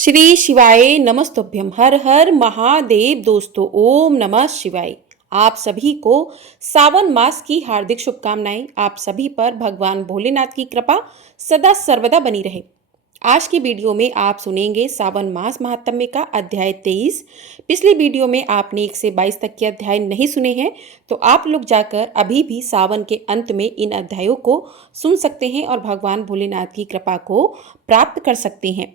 श्री शिवाय नमस्तुभ्यम। हर हर महादेव। दोस्तों, ओम नमः शिवाय। आप सभी को सावन मास की हार्दिक शुभकामनाएं। आप सभी पर भगवान भोलेनाथ की कृपा सदा सर्वदा बनी रहे। आज की वीडियो में आप सुनेंगे सावन मास महात्म्य का अध्याय 23। पिछली वीडियो में आपने 1 से 22 तक के अध्याय नहीं सुने हैं, तो आप लोग जाकर अभी भी सावन के अंत में इन अध्यायों को सुन सकते हैं और भगवान भोलेनाथ की कृपा को प्राप्त कर सकते हैं।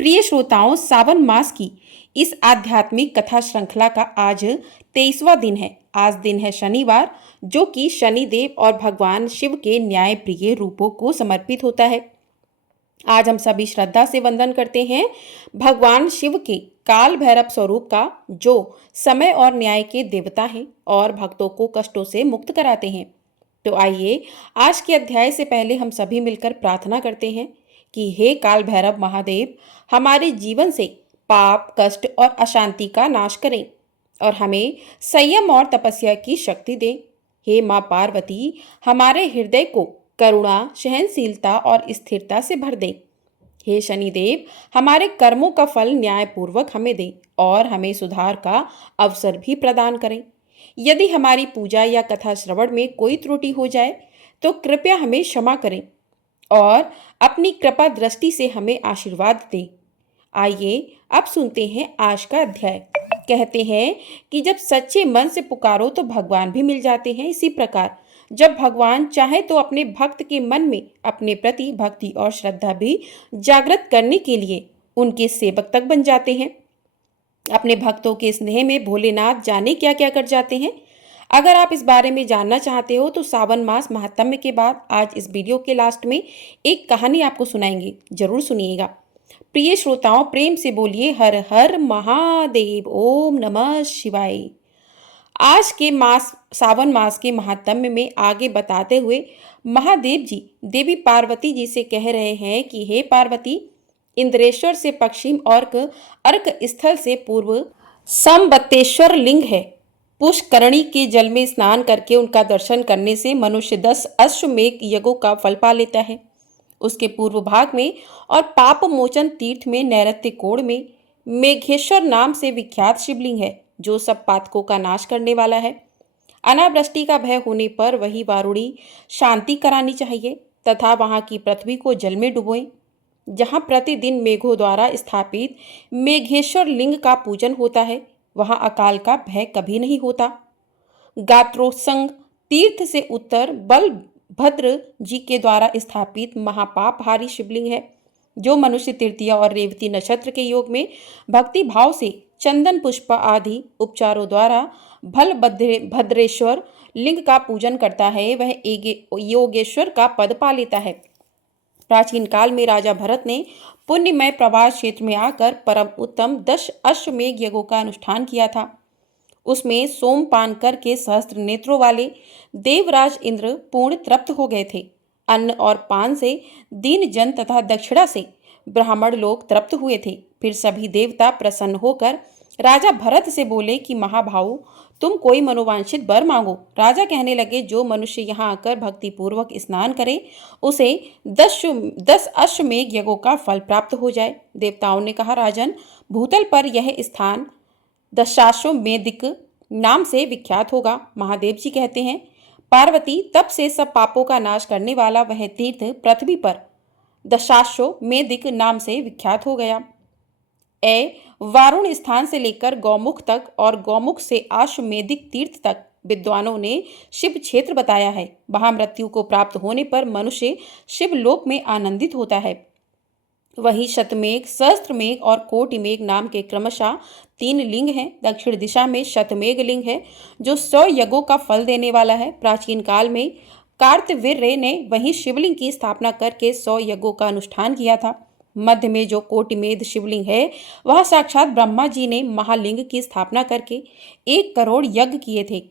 प्रिय श्रोताओं, सावन मास की इस आध्यात्मिक कथा श्रृंखला का आज 23वां दिन है। आज दिन है शनिवार, जो कि शनिदेव और भगवान शिव के न्याय प्रिय रूपों को समर्पित होता है। आज हम सभी श्रद्धा से वंदन करते हैं भगवान शिव के काल भैरव स्वरूप का, जो समय और न्याय के देवता हैं और भक्तों को कष्टों से मुक्त कराते हैं। तो आइए आज के अध्याय से पहले हम सभी मिलकर प्रार्थना करते हैं कि हे काल भैरव महादेव, हमारे जीवन से पाप, कष्ट और अशांति का नाश करें और हमें संयम और तपस्या की शक्ति दें। हे माँ पार्वती, हमारे हृदय को करुणा, सहनशीलता और स्थिरता से भर दें। हे शनिदेव, हमारे कर्मों का फल न्यायपूर्वक हमें दें और हमें सुधार का अवसर भी प्रदान करें। यदि हमारी पूजा या कथा श्रवण में कोई त्रुटि हो जाए तो कृपया हमें क्षमा करें और अपनी कृपा दृष्टि से हमें आशीर्वाद दें। आइए अब सुनते हैं आज का अध्याय। कहते हैं कि जब सच्चे मन से पुकारो तो भगवान भी मिल जाते हैं। इसी प्रकार जब भगवान चाहे तो अपने भक्त के मन में अपने प्रति भक्ति और श्रद्धा भी जागृत करने के लिए उनके सेवक तक बन जाते हैं। अपने भक्तों के स्नेह में भोलेनाथ जाने क्या क्या कर जाते हैं। अगर आप इस बारे में जानना चाहते हो तो सावन मास महात्म्य के बाद आज इस वीडियो के लास्ट में एक कहानी आपको सुनाएंगे, जरूर सुनिएगा। प्रिय श्रोताओं, प्रेम से बोलिए हर हर महादेव, ओम नमः शिवाय। आज के मास सावन मास के महात्म्य में आगे बताते हुए महादेव जी देवी पार्वती जी से कह रहे हैं कि हे पार्वती, इंद्रेश्वर से पश्चिम और अर्क स्थल से पूर्व समबत्तेश्वर लिंग है। पुष्करणी के जल में स्नान करके उनका दर्शन करने से मनुष्य 10 अश्वमेघ यज्ञों का फल पा लेता है। उसके पूर्व भाग में और पाप मोचन तीर्थ में नैऋत्य कोण में मेघेश्वर नाम से विख्यात शिवलिंग है, जो सब पातकों का नाश करने वाला है। अनावृष्टि का भय होने पर वही वारुणी शांति करानी चाहिए तथा वहां की पृथ्वी को जल में डुबोएं। जहां प्रतिदिन मेघों द्वारा स्थापित मेघेश्वर लिंग का पूजन होता है, वहां अकाल का भय कभी नहीं होता। गात्रोत्संग तीर्थ से उत्तर बलभद्र जी के द्वारा स्थापित महापापहारी शिवलिंग है, जो मनुष्य तृतीया और रेवती नक्षत्र के योग में भक्ति भाव से चंदन पुष्प आदि उपचारों द्वारा भद्रेश्वर लिंग का पूजन करता है, वह योगेश्वर का पद पा लेता है। प्राचीन काल में राजा भरत ने पुण्यमय प्रवास क्षेत्र में आकर परम उत्तम 10 अश्वमेघ यज्ञों का अनुष्ठान किया था। उसमें सोमपान करके सहस्त्र नेत्रों वाले देवराज इंद्र पूर्ण तृप्त हो गए थे। अन्न और पान से दीन जन तथा दक्षिणा से ब्राह्मण लोग तृप्त हुए थे। फिर सभी देवता प्रसन्न होकर राजा भरत से बोले कि महाभाऊ, तुम कोई मनोवांछित वर मांगो। राजा कहने लगे, जो मनुष्य यहाँ आकर भक्ति पूर्वक स्नान करे उसे 10 अश्वमेघ यज्ञों का फल प्राप्त हो जाए। देवताओं ने कहा, राजन, भूतल पर यह स्थान दशाश्वमेधिक नाम से विख्यात होगा। महादेव जी कहते हैं, पार्वती, तब से सब पापों का नाश करने वाला वह तीर्थ पृथ्वी पर दशाश्वमेधिक नाम से विख्यात हो गया। वारुण स्थान से लेकर गौमुख तक और गौमुख से अश्वमेधिक तीर्थ तक विद्वानों ने शिव क्षेत्र बताया है। वहां मृत्यु को प्राप्त होने पर मनुष्य शिवलोक में आनंदित होता है। वही शतमेघ, सहस्त्रमेघ और कोटिमेघ नाम के क्रमशः 3 लिंग हैं। दक्षिण दिशा में शतमेघ लिंग है, जो 100 यज्ञों का फल देने वाला है। प्राचीन काल में कार्तवीर्य ने वही शिवलिंग की स्थापना करके 100 यज्ञों का अनुष्ठान किया था। मध्य में जो कोटिमेध शिवलिंग है, वह साक्षात ब्रह्मा जी ने महालिंग की स्थापना करके 1 करोड़ यज्ञ किए थे।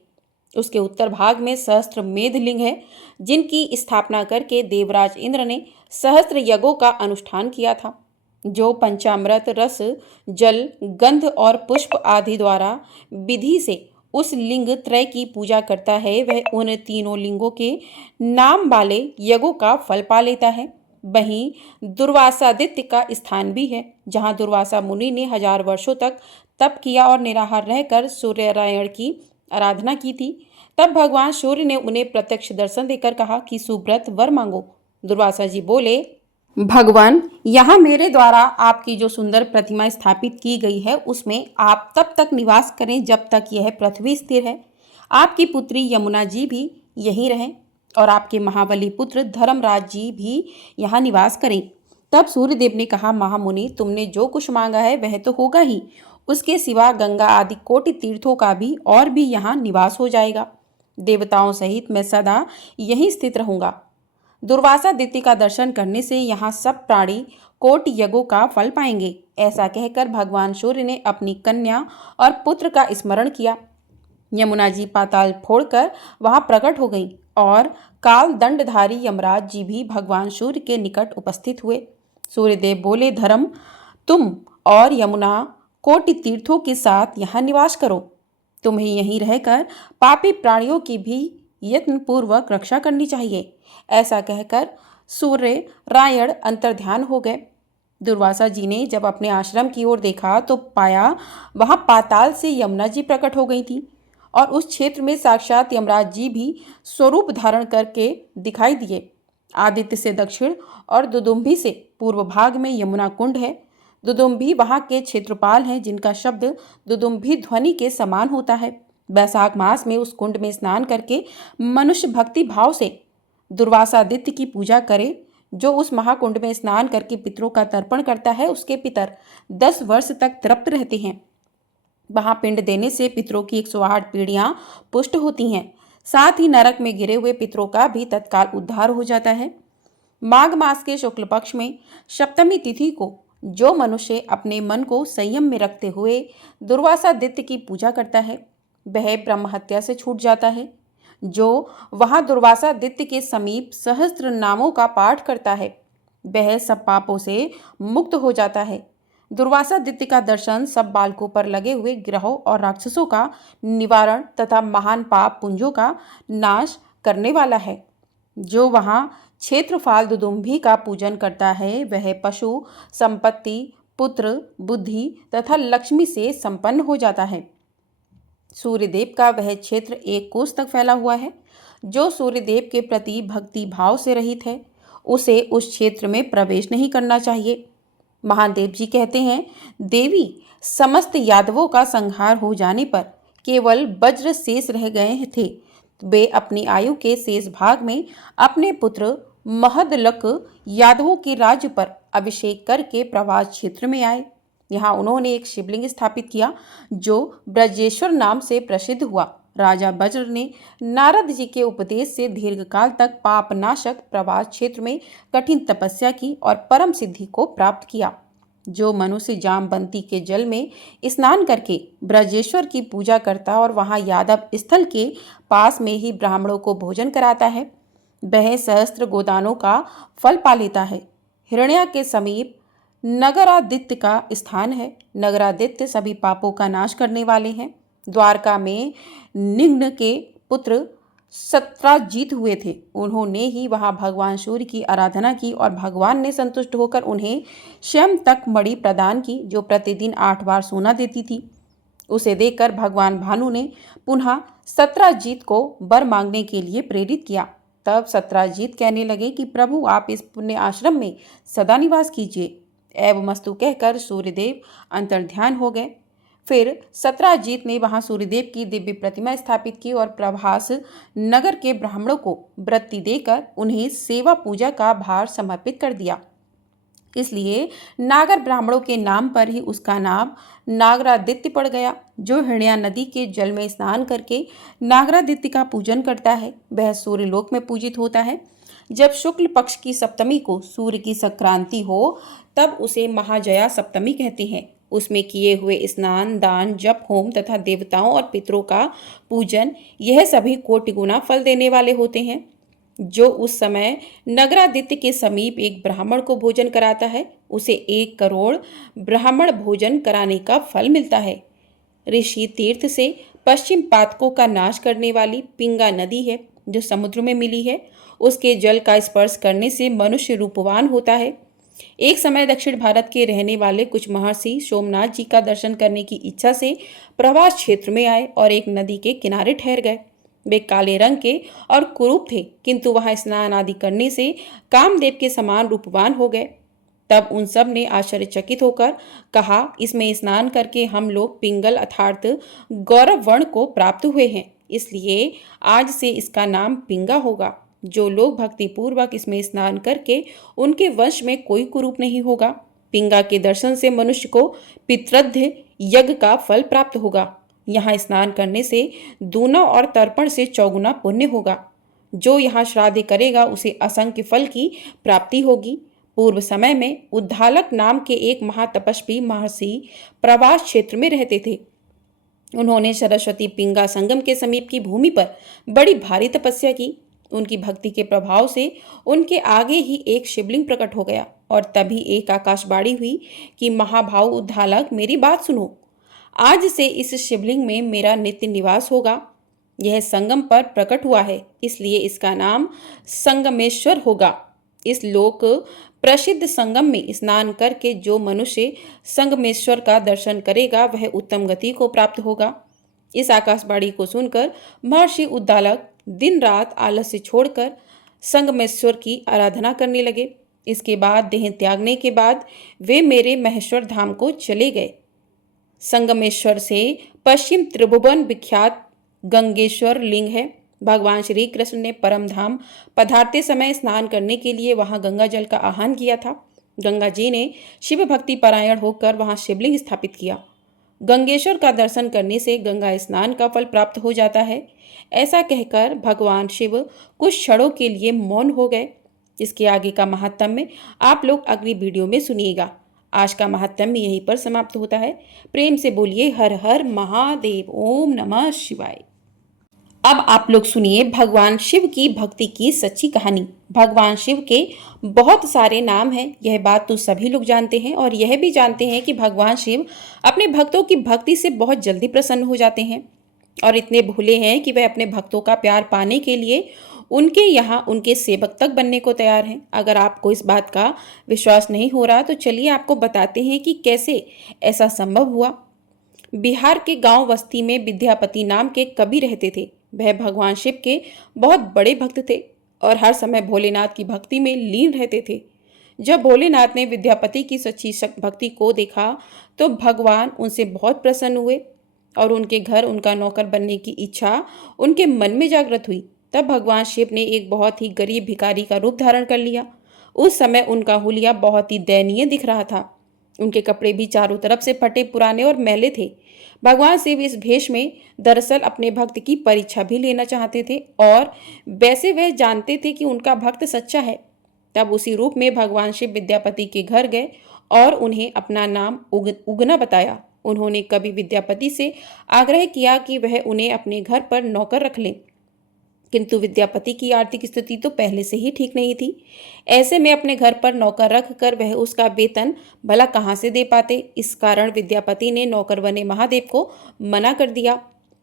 उसके उत्तर भाग में सहस्त्रमेध लिंग है, जिनकी स्थापना करके देवराज इंद्र ने सहस्त्र यज्ञों का अनुष्ठान किया था। जो पंचामृत, रस, जल, गंध और पुष्प आदि द्वारा विधि से उस लिंग त्रय की पूजा करता है, वह उन तीनों लिंगों के नाम वाले यज्ञों का फल पा लेता है। वहीं दुर्वासादित्य का स्थान भी है, जहां दुर्वासा मुनि ने 1000 वर्षों तक तप किया और निराहार रहकर सूर्यनारायण की आराधना की थी। तब भगवान सूर्य ने उन्हें प्रत्यक्ष दर्शन देकर कहा कि सुब्रत वर मांगो। दुर्वासा जी बोले, भगवान, यहाँ मेरे द्वारा आपकी जो सुंदर प्रतिमा स्थापित की गई है उसमें आप तब तक निवास करें जब तक यह पृथ्वी स्थिर है। आपकी पुत्री यमुना जी भी यहीं रहें और आपके महाबली पुत्र धर्मराज जी भी यहाँ निवास करें। तब सूर्यदेव ने कहा, महामुनि, तुमने जो कुछ मांगा है वह तो होगा ही, उसके सिवा गंगा आदि कोटि तीर्थों का भी और भी यहाँ निवास हो जाएगा। देवताओं सहित मैं सदा यहीं स्थित रहूंगा। दुर्वासादित्य का दर्शन करने से यहाँ सब प्राणी कोटि यज्ञों का फल पाएंगे। ऐसा कहकर भगवान सूर्य ने अपनी कन्या और पुत्र का स्मरण किया। यमुना जी पाताल फोड़कर वहां प्रकट हो गईं और काल दंडधारी यमराज जी भी भगवान सूर्य के निकट उपस्थित हुए। सूर्यदेव बोले, धर्म, तुम और यमुना कोटि तीर्थों के साथ यहाँ निवास करो। तुम्हें यहीं रहकर पापी प्राणियों की भी यत्नपूर्वक रक्षा करनी चाहिए। ऐसा कहकर सूर्य रायण अंतर्ध्यान हो गए। दुर्वासा जी ने जब अपने आश्रम की ओर देखा तो पाया वहां पाताल से यमुना जी प्रकट हो गई थी और उस क्षेत्र में साक्षात यमराज जी भी स्वरूप धारण करके दिखाई दिए। आदित्य से दक्षिण और दुदुम्भी से पूर्व भाग में यमुना कुंड है। दुदुम्भी वहां के क्षेत्रपाल हैं, जिनका शब्द दुदुम्भी ध्वनि के समान होता है। वैशाख मास में उस कुंड में स्नान करके मनुष्य भक्ति भाव से दुर्वासादित्य की पूजा करे। जो उस महाकुंड में स्नान करके पितरों का तर्पण करता है, उसके पितर 10 वर्ष तक तृप्त रहते हैं। वहां पिंड देने से पितरों की 108 पीढ़ियां पुष्ट होती हैं। साथ ही नरक में गिरे हुए पितरों का भी तत्काल उद्धार हो जाता है। माघ मास के शुक्ल पक्ष में सप्तमी तिथि को जो मनुष्य अपने मन को संयम में रखते हुए दुर्वासादित्य की पूजा करता है, वह ब्रह्म हत्या से छूट जाता है। जो वहां दुर्वासादित्य के समीप सहस्त्र नामों का पाठ करता है, वह सब पापों से मुक्त हो जाता है। दुर्वासादित्य का दर्शन सब बालकों पर लगे हुए ग्रहों और राक्षसों का निवारण तथा महान पाप पुंजों का नाश करने वाला है। जो वहां क्षेत्रफाल दुदुम्भी का पूजन करता है, वह पशु, संपत्ति, पुत्र, बुद्धि तथा लक्ष्मी से संपन्न हो जाता है। सूर्यदेव का वह क्षेत्र 1 कोस तक फैला हुआ है। जो सूर्यदेव के प्रति भक्ति भाव से रहित है, उसे उस क्षेत्र में प्रवेश नहीं करना चाहिए। महादेव जी कहते हैं, देवी, समस्त यादवों का संहार हो जाने पर केवल वज्र शेष रह गए थे। वे अपनी आयु के शेष भाग में अपने पुत्र महदलक यादवों के राज्य पर अभिषेक करके प्रवास क्षेत्र में आए। यहाँ उन्होंने एक शिवलिंग स्थापित किया जो ब्रजेश्वर नाम से प्रसिद्ध हुआ। राजा वज्र ने नारद जी के उपदेश से दीर्घकाल तक पापनाशक प्रवास क्षेत्र में कठिन तपस्या की और परम सिद्धि को प्राप्त किया। जो मनुष्य जामवंती के जल में स्नान करके ब्रजेश्वर की पूजा करता और वहां यादव स्थल के पास में ही ब्राह्मणों को भोजन कराता है, वह सहस्त्र गोदानों का फल पा लेता है। हिरण्या के समीप नगरादित्य का स्थान है। नगरादित्य सभी पापों का नाश करने वाले हैं। द्वारका में निग्न के पुत्र सत्राजीत हुए थे। उन्होंने ही वहां भगवान सूर्य की आराधना की और भगवान ने संतुष्ट होकर उन्हें स्वयं तक मणि प्रदान की, जो प्रतिदिन 8 बार सोना देती थी। उसे देखकर भगवान भानु ने पुनः सत्राजीत को वर मांगने के लिए प्रेरित किया। तब सत्राजीत कहने लगे कि प्रभु, आप इस पुण्य आश्रम में सदा निवास कीजिए। एवमस्तु कहकर सूर्यदेव अंतर्ध्यान हो गए। फिर सत्राजीत ने वहां सूर्यदेव की दिव्य प्रतिमा स्थापित की और प्रभास नगर के ब्राह्मणों को वृत्ति देकर उन्हें सेवा पूजा का भार समर्पित कर दिया। इसलिए नागर ब्राह्मणों के नाम पर ही उसका नाम नागरादित्य पड़ गया। जो हिरण्या नदी के जल में स्नान करके नागरादित्य का पूजन करता है, वह सूर्यलोक में पूजित होता है। जब शुक्ल पक्ष की सप्तमी को सूर्य की संक्रांति हो, तब उसे महाजया सप्तमी कहते हैं। उसमें किए हुए स्नान, दान, जप, होम तथा देवताओं और पितरों का पूजन, यह सभी कोटि गुना फल देने वाले होते हैं। जो उस समय नगरादित्य के समीप एक ब्राह्मण को भोजन कराता है, उसे 1 करोड़ ब्राह्मण भोजन कराने का फल मिलता है। ऋषि तीर्थ से पश्चिम पातकों का नाश करने वाली पिंगा नदी है। जो समुद्र में मिली है उसके जल का स्पर्श करने से मनुष्य रूपवान होता है। एक समय दक्षिण भारत के रहने वाले कुछ महर्षि सोमनाथ जी का दर्शन करने की इच्छा से प्रवास क्षेत्र में आए और एक नदी के किनारे ठहर गए। वे काले रंग के और कुरूप थे, किंतु वहां स्नान आदि करने से कामदेव के समान रूपवान हो गए। तब उन सब ने आश्चर्यचकित होकर कहा, इसमें स्नान करके हम लोग पिंगल अर्थात गौरव वर्ण को प्राप्त हुए हैं, इसलिए आज से इसका नाम पिंगा होगा। जो लोग भक्ति पूर्वक इसमें स्नान करके उनके वंश में कोई कुरूप नहीं होगा। पिंगा के दर्शन से मनुष्य को पितृद्ध यज्ञ का फल प्राप्त होगा। यहाँ स्नान करने से दूना और तर्पण से चौगुना पुण्य होगा। जो यहाँ श्राद्ध करेगा उसे असंख्य फल की प्राप्ति होगी। पूर्व समय में उद्दालक नाम के एक महातपस्वी महर्षि प्रवास क्षेत्र में रहते थे। उन्होंने सरस्वती पिंगा संगम के समीप की भूमि पर बड़ी भारी तपस्या की। उनकी भक्ति के प्रभाव से उनके आगे ही एक शिवलिंग प्रकट हो गया और तभी एक आकाशवाणी हुई कि महाभाव उद्दालक, मेरी बात सुनो। आज से इस शिवलिंग में मेरा नित्य निवास होगा। यह संगम पर प्रकट हुआ है, इसलिए इसका नाम संगमेश्वर होगा। इस लोक प्रसिद्ध संगम में स्नान करके जो मनुष्य संगमेश्वर का दर्शन करेगा वह उत्तम गति को प्राप्त होगा। इस आकाशवाणी को सुनकर महर्षि उद्दालक दिन रात आलस्य छोड़कर संगमेश्वर की आराधना करने लगे। इसके बाद देह त्यागने के बाद वे मेरे महेश्वर धाम को चले गए। संगमेश्वर से पश्चिम त्रिभुवन विख्यात गंगेश्वर लिंग है। भगवान श्री कृष्ण ने परम धाम पधारते समय स्नान करने के लिए वहां गंगा जल का आह्वान किया था। गंगा जी ने शिव भक्ति परायण होकर वहां शिवलिंग स्थापित किया। गंगेश्वर का दर्शन करने से गंगा स्नान का फल प्राप्त हो जाता है। ऐसा कहकर भगवान शिव कुछ क्षणों के लिए मौन हो गए। इसके आगे का महात्म्य आप लोग अगली वीडियो में सुनिएगा। आज का महात्म्य यहीं पर समाप्त होता है। प्रेम से बोलिए हर हर महादेव, ओम नमः शिवाय। अब आप लोग सुनिए भगवान शिव की भक्ति की सच्ची कहानी। भगवान शिव के बहुत सारे नाम हैं, यह बात तो सभी लोग जानते हैं और यह भी जानते हैं कि भगवान शिव अपने भक्तों की भक्ति से बहुत जल्दी प्रसन्न हो जाते हैं और इतने भोले हैं कि वह अपने भक्तों का प्यार पाने के लिए उनके यहाँ उनके सेवक तक बनने को तैयार हैं। अगर आपको इस बात का विश्वास नहीं हो रहा तो चलिए आपको बताते हैं कि कैसे ऐसा संभव हुआ। बिहार के गांव बस्ती में विद्यापति नाम के कवि रहते थे। वह भगवान शिव के बहुत बड़े भक्त थे और हर समय भोलेनाथ की भक्ति में लीन रहते थे। जब भोलेनाथ ने विद्यापति की सच्ची भक्ति को देखा तो भगवान उनसे बहुत प्रसन्न हुए और उनके घर उनका नौकर बनने की इच्छा उनके मन में जागृत हुई। तब भगवान शिव ने एक बहुत ही गरीब भिखारी का रूप धारण कर लिया। उस समय उनका हुलिया बहुत ही दयनीय दिख रहा था। उनके कपड़े भी चारों तरफ से फटे पुराने और मैले थे। भगवान शिव इस भेष में दरअसल अपने भक्त की परीक्षा भी लेना चाहते थे और वैसे वह जानते थे कि उनका भक्त सच्चा है। तब उसी रूप में भगवान शिव विद्यापति के घर गए और उन्हें अपना नाम उगना बताया। उन्होंने कवि विद्यापति से आग्रह किया कि वह उन्हें अपने घर पर नौकर रख लें, किंतु विद्यापति की आर्थिक स्थिति तो पहले से ही ठीक नहीं थी। ऐसे में अपने घर पर नौकर रख कर वह उसका वेतन भला कहाँ से दे पाते। इस कारण विद्यापति ने नौकर बने महादेव को मना कर दिया,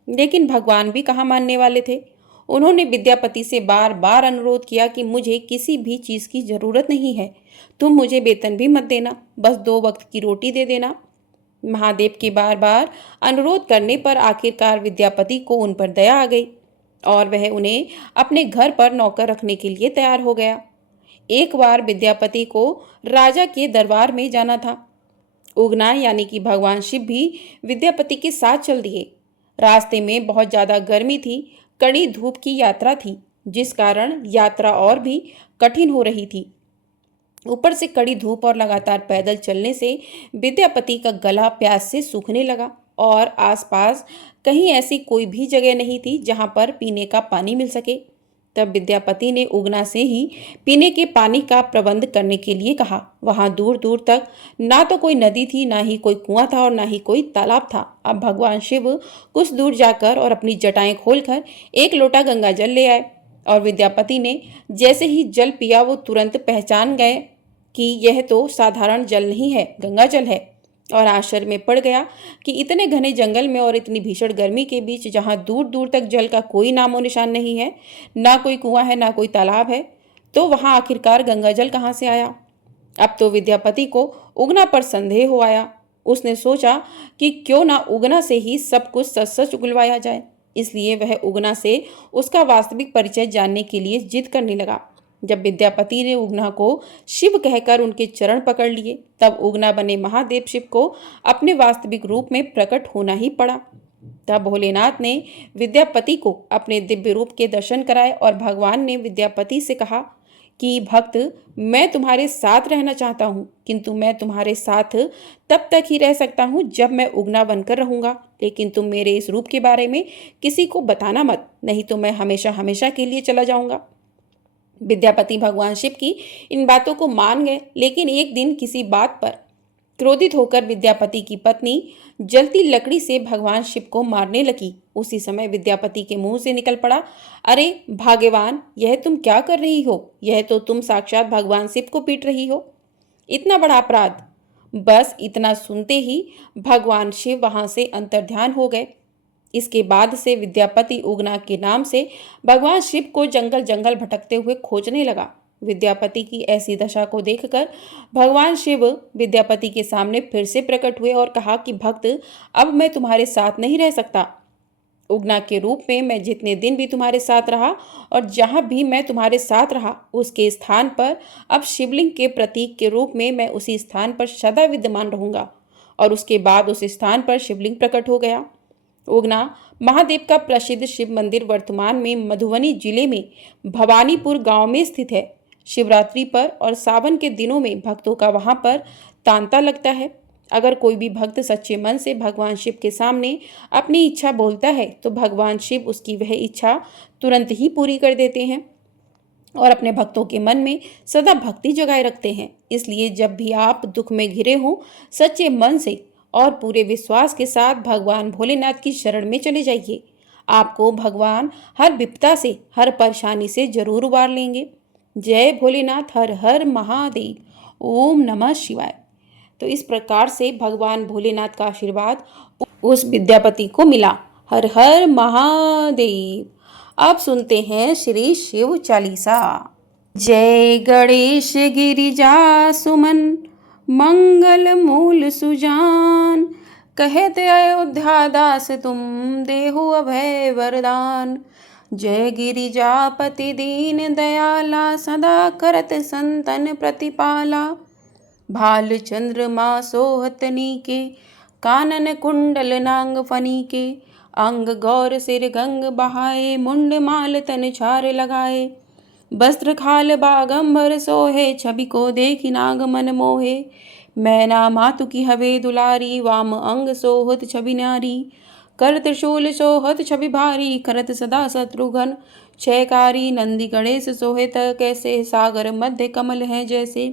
लेकिन भगवान भी कहाँ मानने वाले थे। उन्होंने विद्यापति से बार बार अनुरोध किया कि मुझे किसी भी चीज़ की ज़रूरत नहीं है, तुम मुझे वेतन भी मत देना, बस 2 वक्त की रोटी दे देना। महादेव के बार बार अनुरोध करने पर आखिरकार विद्यापति को उन पर दया आ गई और वह उन्हें अपने घर पर नौकर रखने के लिए तैयार हो गया। एक बार विद्यापति को राजा के दरबार में जाना था। उगना यानी कि भगवान शिव भी विद्यापति के साथ चल दिए। रास्ते में बहुत ज़्यादा गर्मी थी, कड़ी धूप की यात्रा थी, जिस कारण यात्रा और भी कठिन हो रही थी। ऊपर से कड़ी धूप और लगातार पैदल चलने से विद्यापति का गला प्यास से सूखने लगा और आसपास कहीं ऐसी कोई भी जगह नहीं थी जहां पर पीने का पानी मिल सके। तब विद्यापति ने उगना से ही पीने के पानी का प्रबंध करने के लिए कहा। वहां दूर दूर तक ना तो कोई नदी थी, ना ही कोई कुआं था और ना ही कोई तालाब था। अब भगवान शिव कुछ दूर जाकर और अपनी जटाएं खोलकर एक लोटा गंगा जल ले आए और विद्यापति ने जैसे ही जल पिया वो तुरंत पहचान गए कि यह तो साधारण जल नहीं है, गंगा जल है। और आश्चर्य में पड़ गया कि इतने घने जंगल में और इतनी भीषण गर्मी के बीच, जहाँ दूर दूर तक जल का कोई नामो निशान नहीं है, ना कोई कुआं है, ना कोई तालाब है, तो वहां आखिरकार गंगा जल कहाँ से आया। अब तो विद्यापति को उगना पर संदेह हो आया। उसने सोचा कि क्यों ना उगना से ही सब कुछ सच सच उगलवाया जाए। इसलिए वह उगना से उसका वास्तविक परिचय जानने के लिए जिद करने लगा। जब विद्यापति ने उगना को शिव कहकर उनके चरण पकड़ लिए, तब उगना बने महादेव शिव को अपने वास्तविक रूप में प्रकट होना ही पड़ा। तब भोलेनाथ ने विद्यापति को अपने दिव्य रूप के दर्शन कराए और भगवान ने विद्यापति से कहा कि भक्त, मैं तुम्हारे साथ रहना चाहता हूँ, किंतु मैं तुम्हारे साथ तब तक ही रह सकता हूँ जब मैं उगना बनकर रहूंगा। लेकिन तुम मेरे इस रूप के बारे में किसी को बताना मत, नहीं तो मैं हमेशा हमेशा के लिए चला जाऊंगा। विद्यापति भगवान शिव की इन बातों को मान गए। लेकिन एक दिन किसी बात पर क्रोधित होकर विद्यापति की पत्नी जलती लकड़ी से भगवान शिव को मारने लगी। उसी समय विद्यापति के मुंह से निकल पड़ा, अरे भाग्यवान, यह तुम क्या कर रही हो? यह तो तुम साक्षात भगवान शिव को पीट रही हो। इतना बड़ा अपराध! बस इतना सुनते ही भगवान शिव वहां से अंतर्ध्यान हो गए। इसके बाद से विद्यापति उगना के नाम से भगवान शिव को जंगल जंगल भटकते हुए खोजने लगा। विद्यापति की ऐसी दशा को देखकर भगवान शिव विद्यापति के सामने फिर से प्रकट हुए और कहा कि भक्त, अब मैं तुम्हारे साथ नहीं रह सकता। उगना के रूप में मैं जितने दिन भी तुम्हारे साथ रहा और जहां भी मैं तुम्हारे साथ रहा, उसके स्थान पर अब शिवलिंग के प्रतीक के रूप में मैं उसी स्थान पर सदा विद्यमान रहूंगा। और उसके बाद उस स्थान पर शिवलिंग प्रकट हो गया। उगना महादेव का प्रसिद्ध शिव मंदिर वर्तमान में मधुबनी जिले में भवानीपुर गांव में स्थित है। शिवरात्रि पर और सावन के दिनों में भक्तों का वहां पर तांता लगता है। अगर कोई भी भक्त सच्चे मन से भगवान शिव के सामने अपनी इच्छा बोलता है, तो भगवान शिव उसकी वह इच्छा तुरंत ही पूरी कर देते हैं और अपने भक्तों के मन में सदा भक्ति जगाए रखते हैं। इसलिए जब भी आप दुख में घिरे हों, सच्चे मन से और पूरे विश्वास के साथ भगवान भोलेनाथ की शरण में चले जाइए। आपको भगवान हर विपदा से, हर परेशानी से जरूर उबार लेंगे। जय भोलेनाथ, हर हर महादेव, ओम नमः शिवाय। तो इस प्रकार से भगवान भोलेनाथ का आशीर्वाद उस विद्यापति को मिला। हर हर महादेव। अब सुनते हैं श्री शिव चालीसा। जय गणेश गिरिजा सुमन, मंगल मूल सुजान, कहत अयोध्या दास तुम, देहु अभय वरदान। जय गिरिजापति दीन दयाला, सदा करत संतन प्रतिपाला। भाल चंद्रमा सोहत नीके, कानन कुंडल नांग फनीके। अंग गौर सिर गंग बहाए, मुंड माल तन छार लगाए। वस्त्र खाल बागंबर सोहे, छवि को देखी नाग मन मोहे। मैना मातु की हवे दुलारी, वाम अंग सोहत छवि नारी। कर त्रिशूल सोहत छवि भारी, करत सदा शत्रुघ्न क्षयकारी। नंदी गणेश सोहे त कैसे, सागर मध्य कमल है जैसे।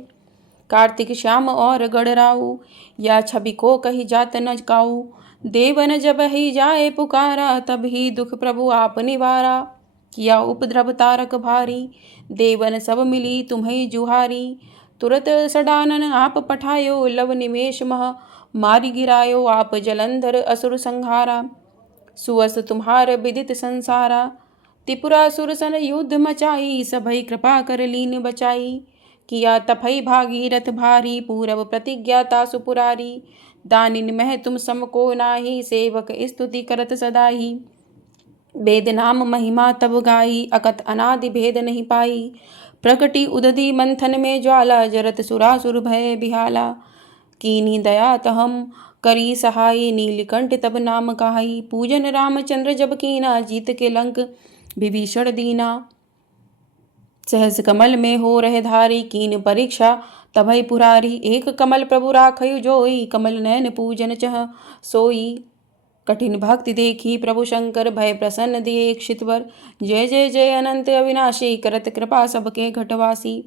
कार्तिक श्याम और गणराऊ, या छवि को कही जात न काऊ। देवन जब ही जाए पुकारा, तब ही दुख प्रभु आप निवारा। किया उपद्रव तारक भारी, देवन सब मिली तुम्हें जुहारी। तुरत सडानन आप पठायो, लव निमेष मह मारी गिरायो। आप जलंधर असुर संहारा, सुअस तुम्हार विदित संसारा। त्रिपुरासुर सन युद्ध मचाई, सभई कृपा कर लीन बचाई। किया तपई भागीरथ भारी, पूरब प्रतिज्ञा तासु पुरारी। दानिन मह तुम समको नाही, सेवक स्तुति करत सदाही। वेद नाम महिमा तब गाई, अकत अनादि भेद नहीं पाई। प्रकटी उदधि मंथन में ज्वाला, जरत सुरासुर भय बिहाला। कीनी दया तहम करी सहाय, नीलकंठ तब नाम कहाई। पूजन रामचंद्र जब कीना, जीत के लंक विभीषण दीना। सहस कमल में हो रहे धारी, कीन परीक्षा तभई पुरारी। एक कमल प्रभु राखयु जोई, कमल नयन पूजन चह सोई। कठिन भक्ति देखी प्रभु शंकर, भय प्रसन्न दिए इक्षित वर। जय जय जय अनंत अविनाशी, करत कृपा सबके घटवासी।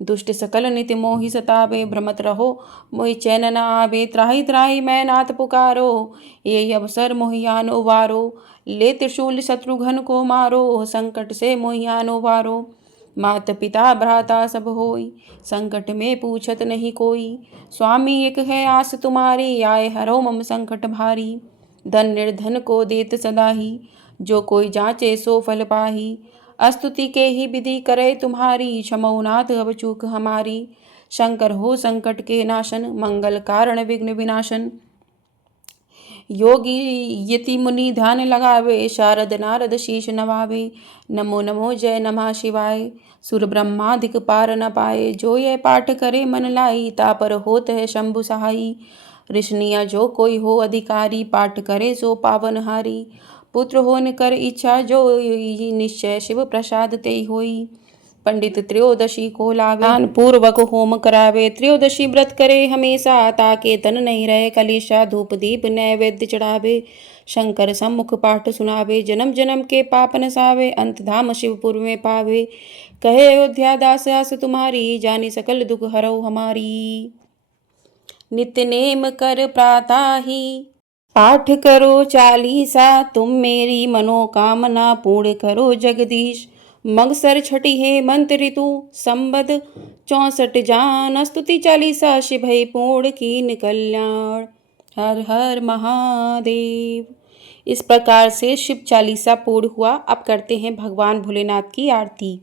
दुष्ट सकल नित्य मोहि सतावे, भ्रमत रहो मोहि चैन न आवे। त्राहि त्राहि मैं नाथ पुकारो, ये अवसर मोहियान उबारो। ले त्रिशूल शत्रुघ्न को मारो, संकट से मोहियान उबारो। मात पिता भ्राता सब होई, संकट में पूछत नहीं कोई। स्वामी एक है आस तुम्हारी, आए हरो मम संकट भारी। धन निर्धन को देत सदाही, जो कोई जांचे सो फल पाही। अस्तुति के ही विधि करे तुम्हारी, क्षमो नाथ अब चूक हमारी। शंकर हो संकट के नाशन, मंगल कारण विघ्न विनाशन। योगी यति मुनि ध्यान लगावे, शारद नारद शीश नवावे। नमो नमो जय नमः शिवाय, सुर ब्रह्मादिक पार न पाए। जो ये पाठ करे मन लाई, तापर होत है शंभु सहाई। ऋषनिया जो कोई हो अधिकारी, पाठ करे सो पावन हारी। पुत्र होन कर इच्छा जो निश्चय, शिव प्रसाद ते होई। पंडित त्रयोदशी को लावे, दान पूर्वक होम करावे। त्रयोदशी व्रत करे हमेशा, ताके तन नहीं रहे कलेशा। धूप दीप नैवेद्य चढ़ावे, शंकर सम्मुख पाठ सुनावे। जन्म जन्म के पाप नसावे, अंत धाम शिवपुर में पावे। कहे अयोध्या दास आस तुम्हारी, जानी सकल दुख हरौ हमारी। नित्य नेम कर प्राताही, पाठ करो चालीसा। तुम मेरी मनोकामना पूर्ण करो जगदीश। मगसर छठी है मंत्र ऋतु, संबद 64 जान। स्तुति चालीसा शिभय पूर्ण कीन कल्याण। हर हर महादेव। इस प्रकार से शिव चालीसा पूर्ण हुआ। अब करते हैं भगवान भोलेनाथ की आरती।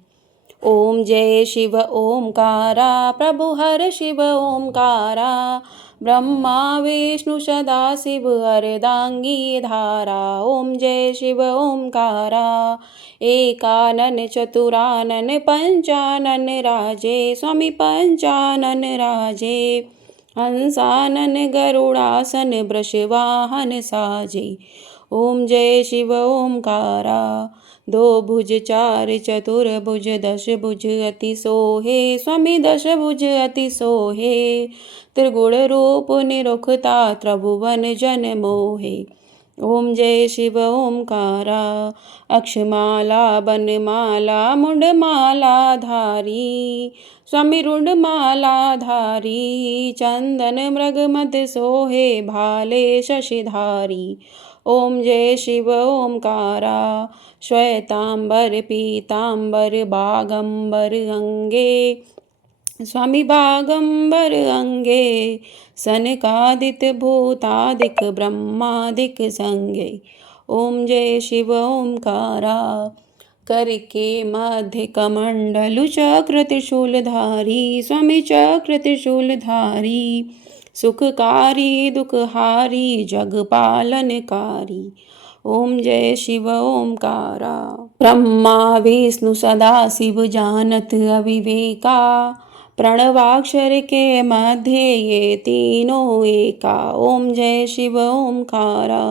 ओम जय शिव ओमकारा, प्रभु हर शिव ओमकारा। ब्रह्मा विष्णु सदा शिव अर्धांगी धारा। ओम जय शिव ओमकारा, एकानन चतुरानन पंचानन राजे। स्वामी पंचानन राजे, हंसानन गरुड़ासन वृषवाहन साजे। ओम जय शिव ओमकारा, दो भुज चार चतुर्भुज दश भुज अति सोहे। स्वामी दश भुज अति सोहे, त्रिगुण रूप निरुखता त्रिभुवन जन मोहे। ओम जय शिव ओमकारा, अक्षमाला बनमाला मुंडमाला धारी। स्वामी रुंडमाला धारी, चंदन मृग मद सोहे भाले शशिधारी। ओम जय शिव ओमकारा, श्वेतांबर पीतांबर बागंबर अंगे। स्वामी बागंबर अंगे, सनकादिक भूतादिक ब्रह्मादिक संगे। ओम जय शिव ओमकारा, करके मध्य कमंडलु चक्र त्रिशूलधारी। स्वामी चक्र त्रिशूलधारी, सुखकारी दुखहारी जग पालनकारी। ओम जय शिव ओमकारा, ब्रह्मा विष्णु सदा शिव जानत अविवेका। प्रणवाक्षर के मध्य ये तीनों एका। ओम जय शिव ओमकारा,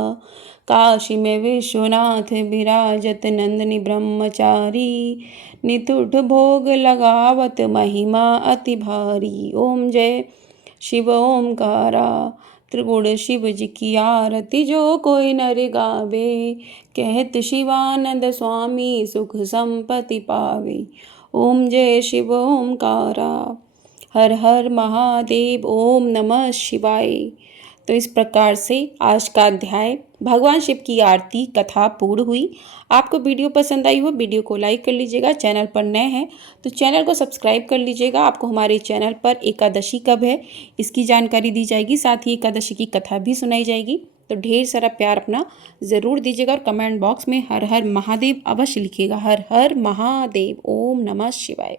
काशी में विश्वनाथ विराजत नंदनी ब्रह्मचारी। नितुठ भोग लगावत महिमा अति भारी। ओम जय शिव ओमकारा, त्रिगुण शिव जी की आरती जो कोई नर गावे। कहत शिवानंद स्वामी सुख संपत्ति पावे। ओम जय शिव ओमकारा, हर हर महादेव। ओम नमः शिवाय। तो इस प्रकार से आज का अध्याय भगवान शिव की आरती कथा पूर्ण हुई। आपको वीडियो पसंद आई हो, वीडियो को लाइक कर लीजिएगा। चैनल पर नए हैं तो चैनल को सब्सक्राइब कर लीजिएगा। आपको हमारे चैनल पर एकादशी कब है इसकी जानकारी दी जाएगी, साथ ही एकादशी की कथा भी सुनाई जाएगी। तो ढेर सारा प्यार अपना ज़रूर दीजिएगा और कमेंट बॉक्स में हर हर महादेव अवश्य लिखिएगा। हर हर महादेव। ओम नमः शिवाय।